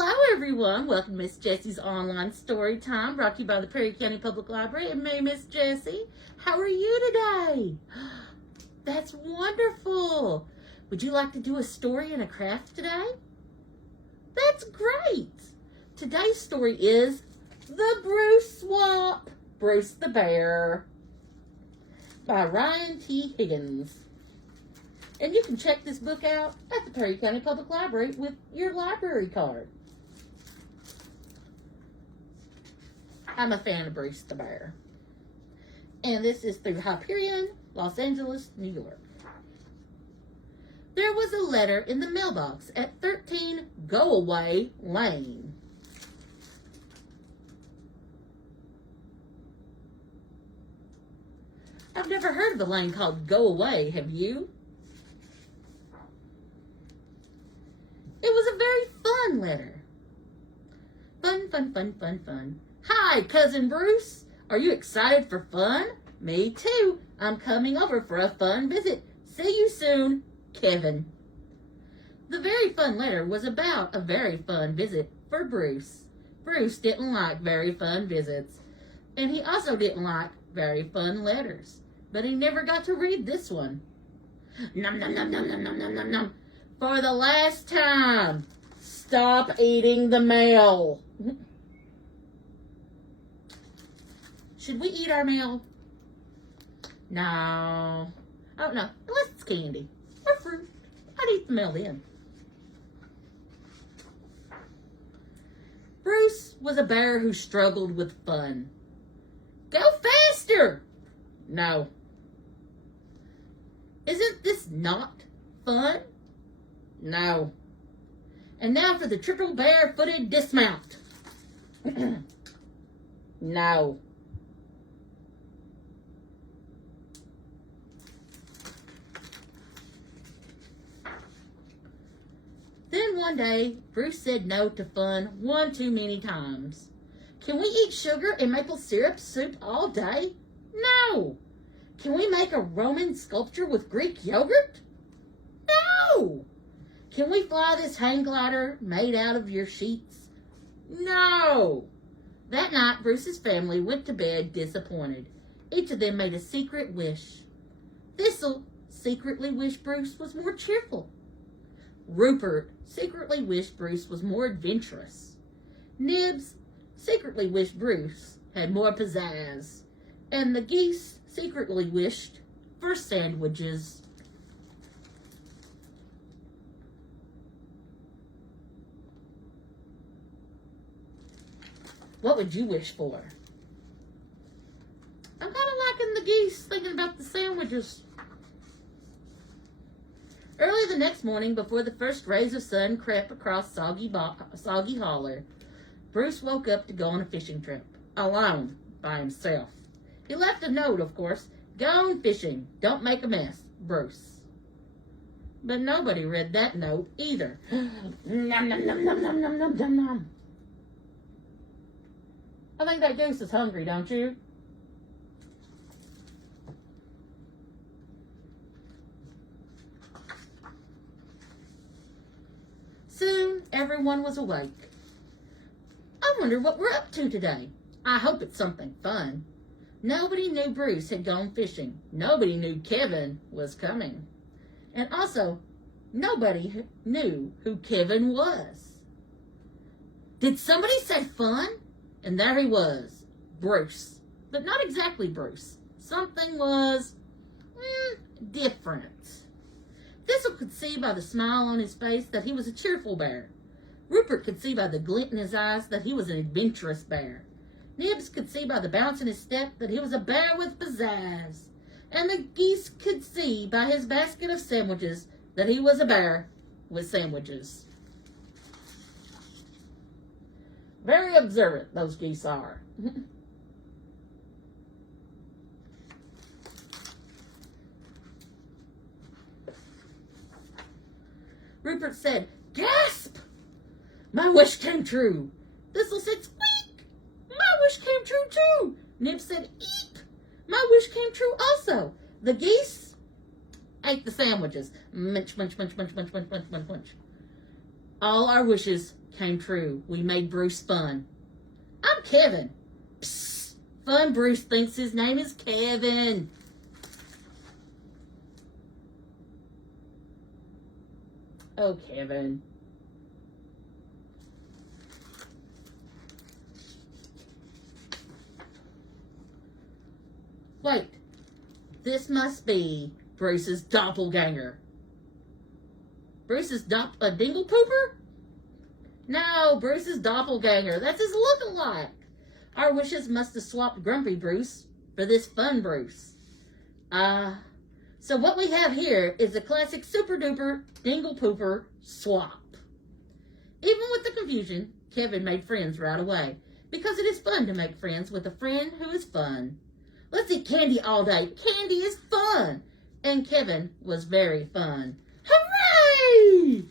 Hello, everyone. Welcome to Miss Jessie's Online Story Time, brought to you by the Perry County Public Library and me, Miss Jessie. How are you today? That's wonderful. Would you like to do a story and a craft today? That's great. Today's story is The Bruce Swap, Bruce the Bear, by Ryan T. Higgins. And you can check this book out at the Perry County Public Library with your library card. I'm a fan of Bruce the Bear. And this is through Hyperion, Los Angeles, New York. There was a letter in the mailbox at 13 Go Away Lane. I've never heard of a lane called Go Away, have you? It was a very fun letter. Fun. Hi, Cousin Bruce. Are you excited for fun? Me too. I'm coming over for a fun visit. See you soon, Kevin. The very fun letter was about a very fun visit for Bruce. Bruce didn't like very fun visits. And he also didn't like very fun letters. But he never got to read this one. Nom nom nom nom nom nom nom nom nom. For the last time, stop eating the mail. Should we eat our mail? No. Oh, no. Unless it's candy or fruit. I'd eat the mail then. Bruce was a bear who struggled with fun. Go faster! No. Isn't this not fun? No. And now for the triple barefooted dismount. No. Then one day, Bruce said no to fun one too many times. Can we eat sugar and maple syrup soup all day? No. Can we make a Roman sculpture with Greek yogurt? No. Can we fly this hang glider made out of your sheets? No. That night, Bruce's family went to bed disappointed. Each of them made a secret wish. Thistle secretly wished Bruce was more cheerful. Rupert secretly wished Bruce was more adventurous. Nibs secretly wished Bruce had more pizzazz. And the geese secretly wished for sandwiches. What would you wish for? I'm kind of liking the geese, thinking about the sandwiches. Early the next morning, before the first rays of sun crept across Soggy Holler, Bruce woke up to go on a fishing trip, alone, by himself. He left a note, of course. Gone fishing. Don't make a mess. Bruce. But nobody read that note either. Nom, nom, nom, nom, nom, nom, nom, nom, nom. I think that goose is hungry, don't you? Soon, everyone was awake. I wonder what we're up to today. I hope it's something fun. Nobody knew Bruce had gone fishing. Nobody knew Kevin was coming. And also, nobody knew who Kevin was. Did somebody say fun? And there he was, Bruce. But not exactly Bruce. Something was different. Thistle could see by the smile on his face that he was a cheerful bear. Rupert could see by the glint in his eyes that he was an adventurous bear. Nibs could see by the bounce in his step that he was a bear with pizzazz. And the geese could see by his basket of sandwiches that he was a bear with sandwiches. Very observant, those geese are. Rupert said, gasp! My wish came true. Thistle said, squeak! My wish came true too. Nib said, eep! My wish came true also. The geese ate the sandwiches. Munch, munch, munch, munch, munch, munch, munch, munch, munch. All our wishes came true. We made Bruce fun. I'm Kevin. Psst. Fun Bruce thinks his name is Kevin. Oh, Kevin. Wait. This must be Bruce's doppelganger. Bruce's a dingle pooper? No, Bruce's doppelganger. That's his look-alike. Our wishes must have swapped Grumpy Bruce for this fun Bruce. So what we have here is a classic super-duper dingle pooper swap. Even with the confusion, Kevin made friends right away, because it is fun to make friends with a friend who is fun. Let's eat candy all day. Candy is fun. And Kevin was very fun. Hooray!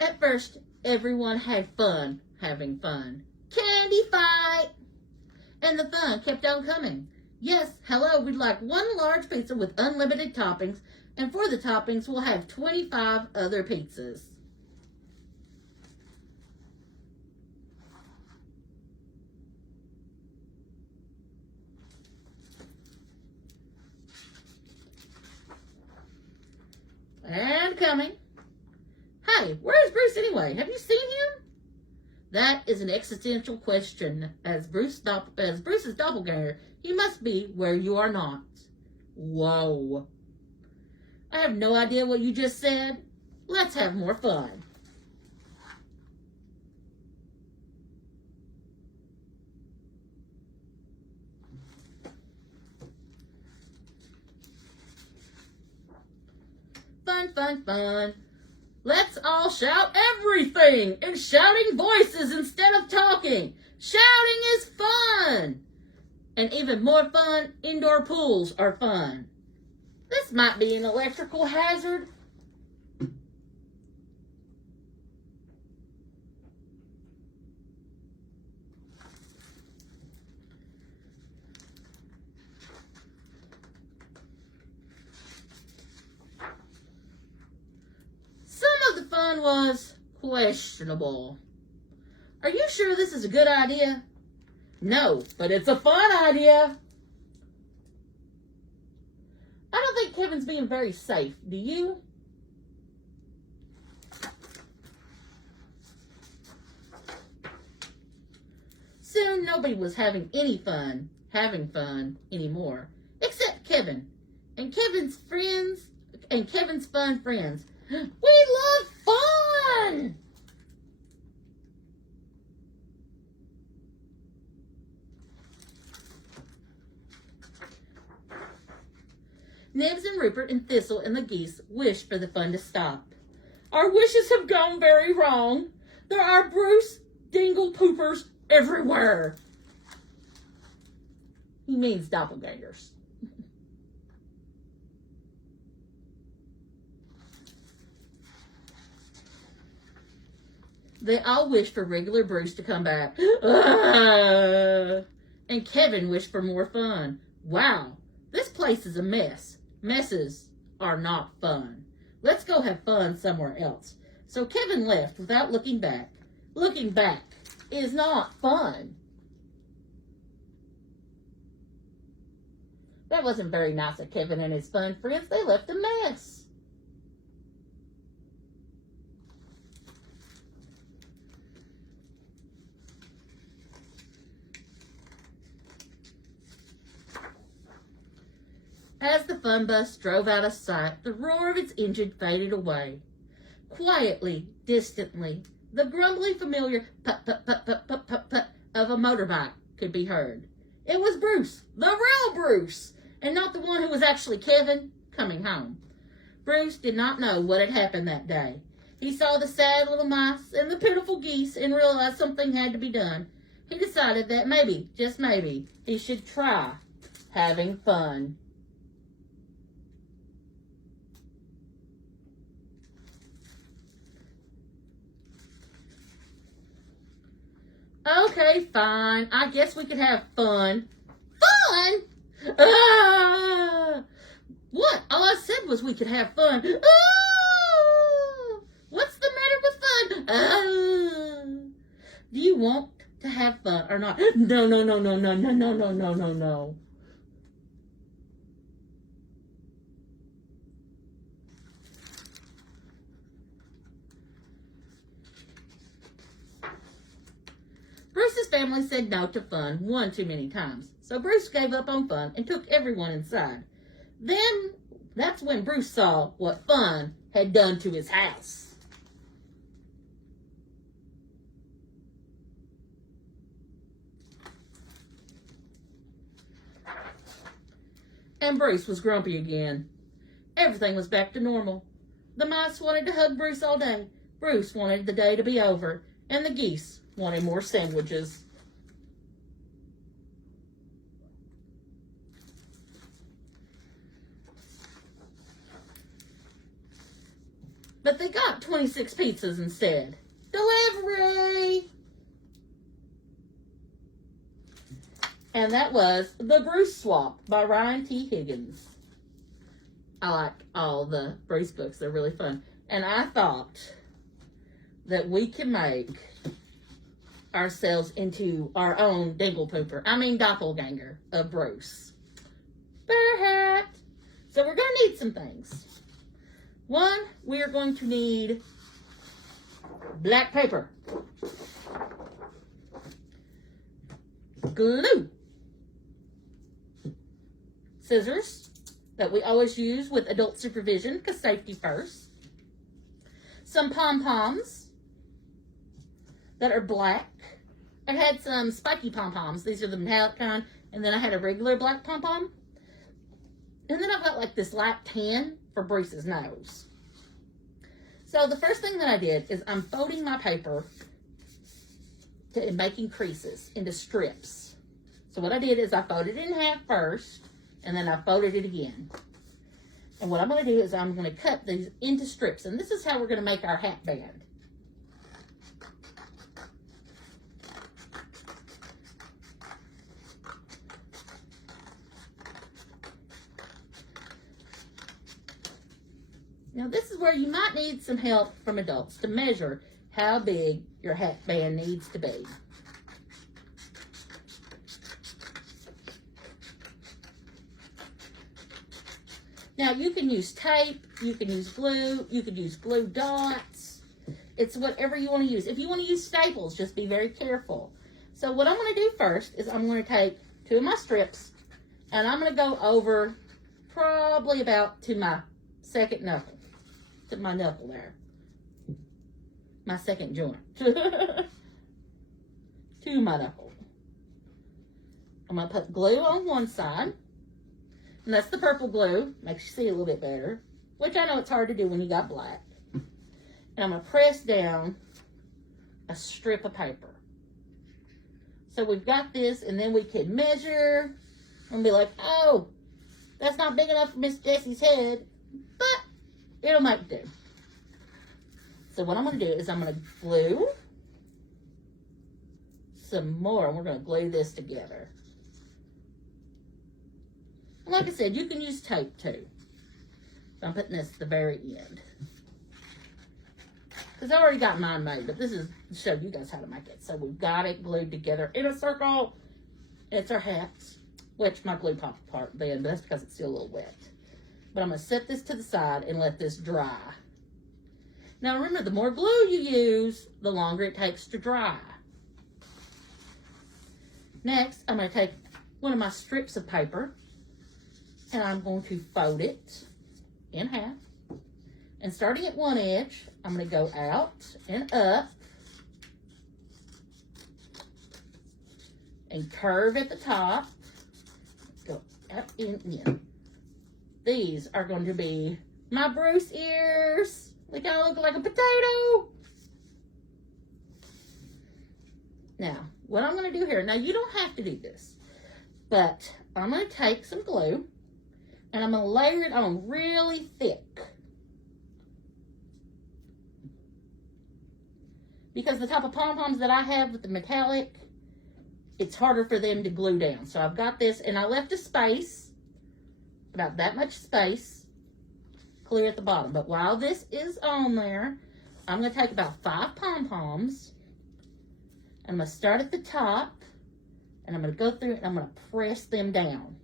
At first, everyone had fun having fun. Candy fight! And the fun kept on coming. Yes, hello, we'd like one large pizza with unlimited toppings, and for the toppings, we'll have 25 other pizzas. And coming. Hey, where's Bruce anyway? Have you seen him? That is an existential question. As Bruce's doppelganger, he must be where you are not. Whoa. I have no idea what you just said. Let's have more fun. Fun, fun, fun. Let's all shout everything in shouting voices instead of talking. Shouting is fun. And even more fun, indoor pools are fun. This might be an electrical hazard. Some of the fun was questionable. Are you sure this is a good idea? No, but it's a fun idea. I don't think Kevin's being very safe. Do you? Soon nobody was having fun anymore, except Kevin and Kevin's friends and Kevin's fun friends. We love fun! Nibs and Rupert and Thistle and the geese wish for the fun to stop. Our wishes have gone very wrong. There are Bruce dingle poopers everywhere. He means doppelgangers. They all wish for regular Bruce to come back. And Kevin wished for more fun. Wow, this place is a mess. Messes are not fun. Let's go have fun somewhere else. So Kevin left without looking back. Looking back is not fun. That wasn't very nice of Kevin and his fun friends. They left a mess. As the fun bus drove out of sight, the roar of its engine faded away. Quietly, distantly, the grumbly familiar put-put-put-put-put-put of a motorbike could be heard. It was Bruce, the real Bruce, and not the one who was actually Kevin, coming home. Bruce did not know what had happened that day. He saw the sad little mice and the pitiful geese and realized something had to be done. He decided that maybe, just maybe, he should try having fun. Okay, fine. I guess we could have fun. Fun? was we could have fun. Oh, what's the matter with fun? Oh, do you want to have fun or not? No, no, no, no, no, no, no, no, no, no, no. Bruce's family said no to fun one too many times, so Bruce gave up on fun and took everyone inside. Then, that's when Bruce saw what fun had done to his house. And Bruce was grumpy again. Everything was back to normal. The mice wanted to hug Bruce all day. Bruce wanted the day to be over, and the geese wanted more sandwiches. But they got 26 pizzas instead. Delivery! And that was The Bruce Swap by Ryan T. Higgins. I like all the Bruce books. They're really fun. And I thought that we can make ourselves into our own doppelganger of Bruce. Perhaps. So we're going to need some things. One, we are going to need black paper, glue, scissors that we always use with adult supervision because safety first, some pom-poms that are black. I had some spiky pom-poms. These are the metallic kind, and then I had a regular black pom-pom. And then I've got like this light tan for Bruce's nose. So the first thing that I did is I'm folding my paper and making creases into strips. So what I did is I folded it in half first, and then I folded it again. And what I'm going to do is I'm going to cut these into strips, and this is how we're going to make our hat band. Now this is where you might need some help from adults to measure how big your hat band needs to be. Now you can use tape, you can use glue, you could use glue dots. It's whatever you want to use. If you want to use staples, just be very careful. So what I'm going to do first is I'm going to take 2 of my strips and I'm going to go over probably about to my second knuckle. To my knuckle there. My second joint. To my knuckle. I'm going to put glue on one side. And that's the purple glue. Makes you see a little bit better. Which I know it's hard to do when you got black. And I'm going to press down a strip of paper. So we've got this, and then we can measure and be like, oh, that's not big enough for Miss Jessie's head. But it'll make do. So what I'm going to do is I'm going to glue some more. We're going to glue this together. And like I said, you can use tape too. So I'm putting this at the very end. Because I already got mine made, but this is to show you guys how to make it. So we've got it glued together in a circle. It's our hats, which my glue popped apart then, but that's because it's still a little wet. But I'm going to set this to the side and let this dry. Now remember, the more glue you use, the longer it takes to dry. Next, I'm going to take one of my strips of paper and I'm going to fold it in half. And starting at one edge, I'm going to go out and up and curve at the top. Go up and in. These are going to be my Bruce ears. Look how I look like a potato. Now, what I'm going to do here, now you don't have to do this, but I'm going to take some glue and I'm going to layer it on really thick. Because the type of pom-poms that I have with the metallic, it's harder for them to glue down. So I've got this, and I left a space, about that much space, clear at the bottom. But while this is on there, I'm going to take about 5 pom-poms. And I'm going to start at the top. And I'm going to go through and I'm going to press them down.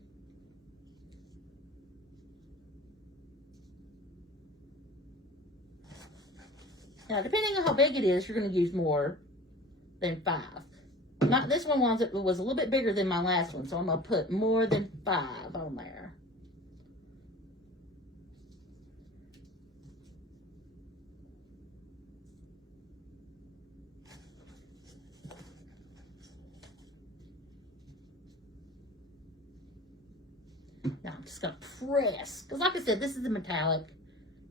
Now, depending on how big it is, you're going to use more than 5. This one was a little bit bigger than my last one, so I'm going to put more than 5 on there. Now, I'm just going to press, because like I said, this is a metallic,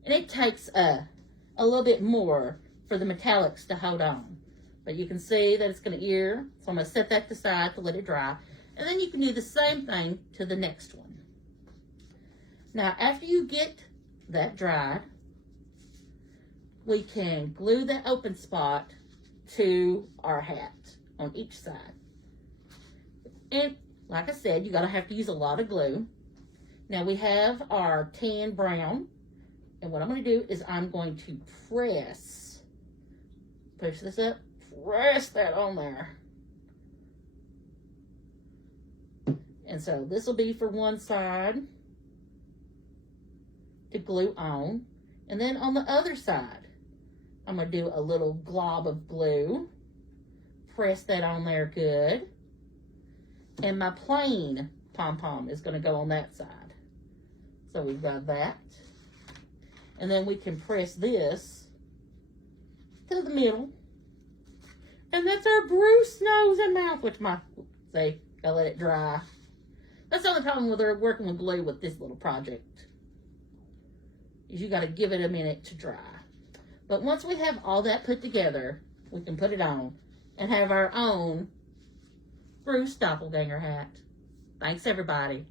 and it takes a little bit more for the metallics to hold on. But you can see that it's going to ear, so I'm going to set that to the side to let it dry. And then you can do the same thing to the next one. Now, after you get that dried, we can glue that open spot to our hat on each side. And like I said, you're going to have to use a lot of glue. Now, we have our tan brown. And what I'm going to do is I'm going to push this up, press that on there. And so this will be for one side to glue on. And then on the other side, I'm going to do a little glob of glue. Press that on there good. And my plain pom-pom is going to go on that side. So we've got that. And then we can press this to the middle. And that's our Bruce nose and mouth, which gotta let it dry. That's the only problem with working with glue with this little project, is you gotta give it a minute to dry. But once we have all that put together, we can put it on and have our own Bruce doppelganger hat. Thanks, everybody.